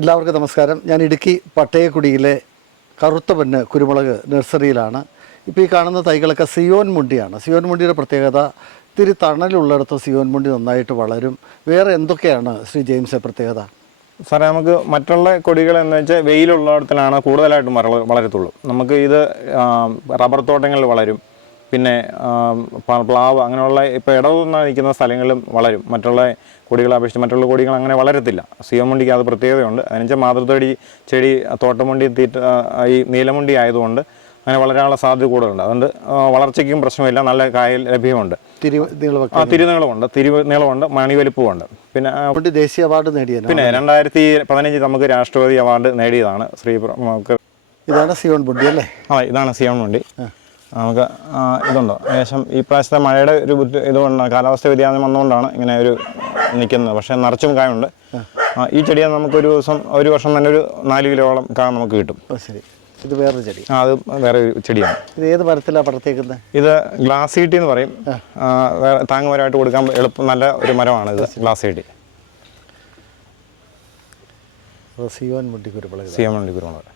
എല്ലാവർക്കും നമസ്കാരം. ഞാൻ ഇടുക്കി പട്ടയക്കുടിയിലെ കറുത്ത പൊന്ന് കുരുമുളക് നഴ്സറിയിലാണ്. ഇപ്പോൾ ഈ കാണുന്ന തൈകളൊക്കെ സിയോൻ മുണ്ടിയാണ്. സിയോൻ മുണ്ടിയുടെ പ്രത്യേകത ഇത്തിരി തണലുള്ളിടത്ത് സിയോൻ മുണ്ടി നന്നായിട്ട് വളരും. വേറെ എന്തൊക്കെയാണ് ശ്രീ ജെയിംസ് പ്രത്യേകത? സാറേ നമുക്ക് മറ്റുള്ള കൊടികൾ എന്ന് വെച്ചാൽ വെയിലുള്ളിടത്തിലാണ് കൂടുതലായിട്ടും വളരത്തുള്ളൂ. നമുക്ക് ഇത് റബ്ബർ തോട്ടങ്ങളിൽ വളരും. പിന്നെ പ്ലാവ് അങ്ങനെയുള്ള ഇപ്പോൾ ഇടതുന്ന നിൽക്കുന്ന സ്ഥലങ്ങളിലും വളരും. മറ്റുള്ള കൊടികളെ അപേക്ഷിച്ച് മറ്റുള്ള കൊടികൾ അങ്ങനെ വളരത്തില്ല. സിയോമുണ്ടിക്ക് അത് പ്രത്യേകതയുണ്ട്. അതിനുവെച്ചാൽ മാതൃത്തൊടി ചെടി തോട്ടമുണ്ടി തീറ്റ ഈ നീലമുണ്ടി ആയതുകൊണ്ട് അങ്ങനെ വളരാനുള്ള സാധ്യത കൂടുതലുണ്ട്. അതുകൊണ്ട് വളർച്ചയ്ക്കും പ്രശ്നമില്ല നല്ല കായൽ ലഭ്യമുണ്ട്. ആ തിരുനീളമുണ്ട്. തിരു നീളമുണ്ട്. മണി വലിപ്പമുണ്ട് പിന്നെ ദേശീയ അവാർഡ് നേടിയ പിന്നെ രണ്ടായിരത്തി പതിനഞ്ചിൽ നമുക്ക് രാഷ്ട്രപതി അവാർഡ് നേടിയതാണ് ശ്രീ ഇതാണ് സിയോൺ മുണ്ടി അല്ലേ? ആ ഇതാണ് സിയോൺ വണ്ടി നമുക്ക് ഇതുണ്ട്? ഏകദേശം ഈ പ്രാവശ്യത്തെ മഴയുടെ ഒരു ബുദ്ധി ഇതുകൊണ്ട് കാലാവസ്ഥ വ്യതിയാനം വന്നുകൊണ്ടാണ് ഇങ്ങനെ ഒരു നിൽക്കുന്നത്. പക്ഷേ നിറച്ചും കായുണ്ട്. ഈ ചെടിയെ നമുക്കൊരു ദിവസം ഒരു വർഷം തന്നെ ഒരു നാല് കിലോളം കാ നമുക്ക് കിട്ടും. ശരി. ഇത് വേറൊരു ചെടി. ആ, അത് വേറെ ഒരു ചെടിയാണ്. ഇത് ഏത് മരത്തിലാണ് പടർത്തേക്കുന്നത് ഇത് ഗ്ലാസ് ഈട്ടി എന്ന് പറയും. വേറെ വേറെ താങ്ങുമരമായിട്ട് കൊടുക്കാൻ എളുപ്പം നല്ല ഒരു മരമാണ് ഇത് ഗ്ലാസ് ഈട്ടി. സിയോൻ മുണ്ടി സിയോൻ സിയോൺ വണ്ടി കുരുമുളക്